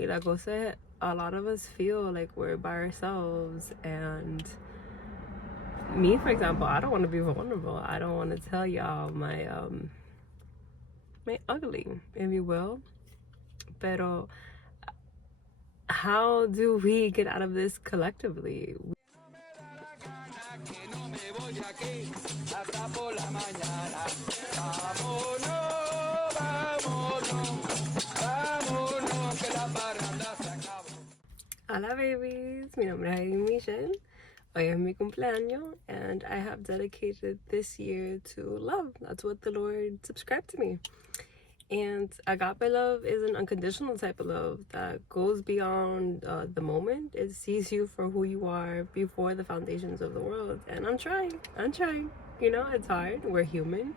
Y la cosa es, a lot of us feel like we're by ourselves, and me, for example, I don't want to be vulnerable. I don't want to tell y'all my ugly, if you will. Pero how do we get out of this collectively? Hola babies, mi nombre es Michelle. Hoy es mi cumpleaños, and I have dedicated this year to love. That's what the Lord subscribed to me. And agape love is an unconditional type of love that goes beyond the moment. It sees you for who you are before the foundations of the world. And I'm trying. You know, it's hard. We're human.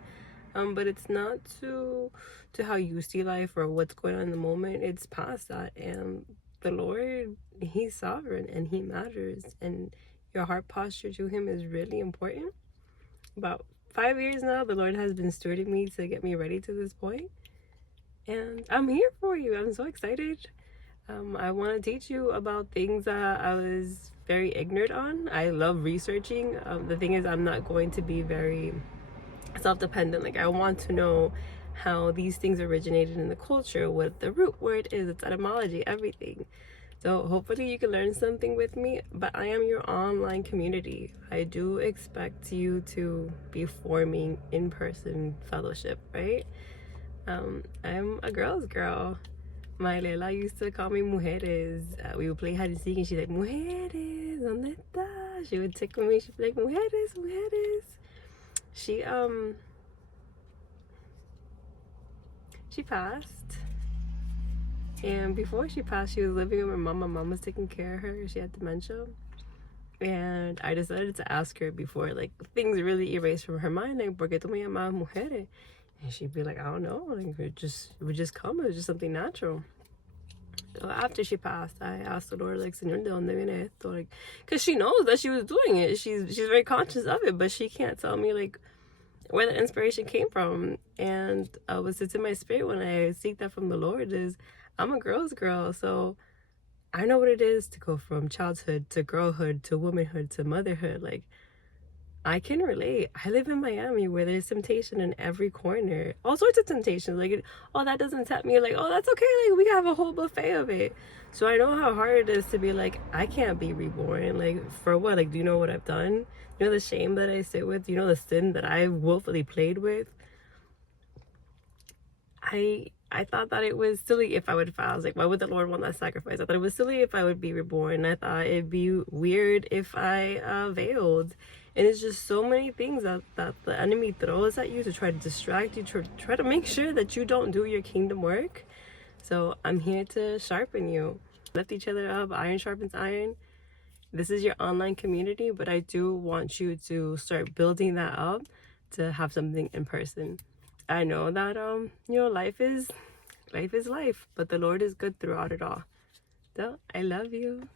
But it's not to how you see life or what's going on in the moment. It's past that. And the Lord, He's sovereign and He matters. And your heart posture to Him is really important. About 5 years now, the Lord has been stewarding me to get me ready to this point. And I'm here for you. I'm so excited. I want to teach you about things that I was very ignorant on. I love researching. The thing is, I'm not going to be very self-dependent. Like, I want to know how these things originated in the culture, what the root word is, its etymology, everything. So hopefully you can learn something with me, but I am your online community. I do expect you to be forming in-person fellowship, right? I'm a girl's girl. My Lela used to call me Mujeres. We would play hide and seek and she's like, Mujeres, ¿dónde está? She would tickle me. She'd be like, Mujeres, Mujeres. She passed. And before she passed, she was living with her mom. My mom was taking care of her. She had dementia. And I decided to ask her before, like, things really erased from her mind, like, ¿por qué tú me llamabas Mujeres? And she'd be like, I don't know, like, it would just come. It was just something natural. So after she passed, I asked the Lord, like, Señor, ¿de dónde viene esto? Like, because she knows that she was doing it. She's very conscious of it, but she can't tell me, like, where the inspiration came from. And what's in my spirit when I seek that from the Lord is, I'm a girl's girl, so I know what it is to go from childhood to girlhood to womanhood to motherhood. Like, I can relate. I live in Miami where there's temptation in every corner. All sorts of temptations. Like, oh, that doesn't tempt me. Like, oh, that's okay. Like, we have a whole buffet of it. So I know how hard it is to be like, I can't be reborn. Like, for what? Like, do you know what I've done? You know the shame that I sit with? Do you know the sin that I willfully played with? I thought that it was silly if I would fast. Like, why would the Lord want that sacrifice? I thought it was silly if I would be reborn. I thought it'd be weird if I veiled. And it's just so many things that the enemy throws at you to try to distract you, to try to make sure that you don't do your kingdom work. So I'm here to sharpen you. Lift each other up. Iron sharpens iron. This is your online community, but I do want you to start building that up to have something in person. I know that you know, life is life, but the Lord is good throughout it all. So I love you.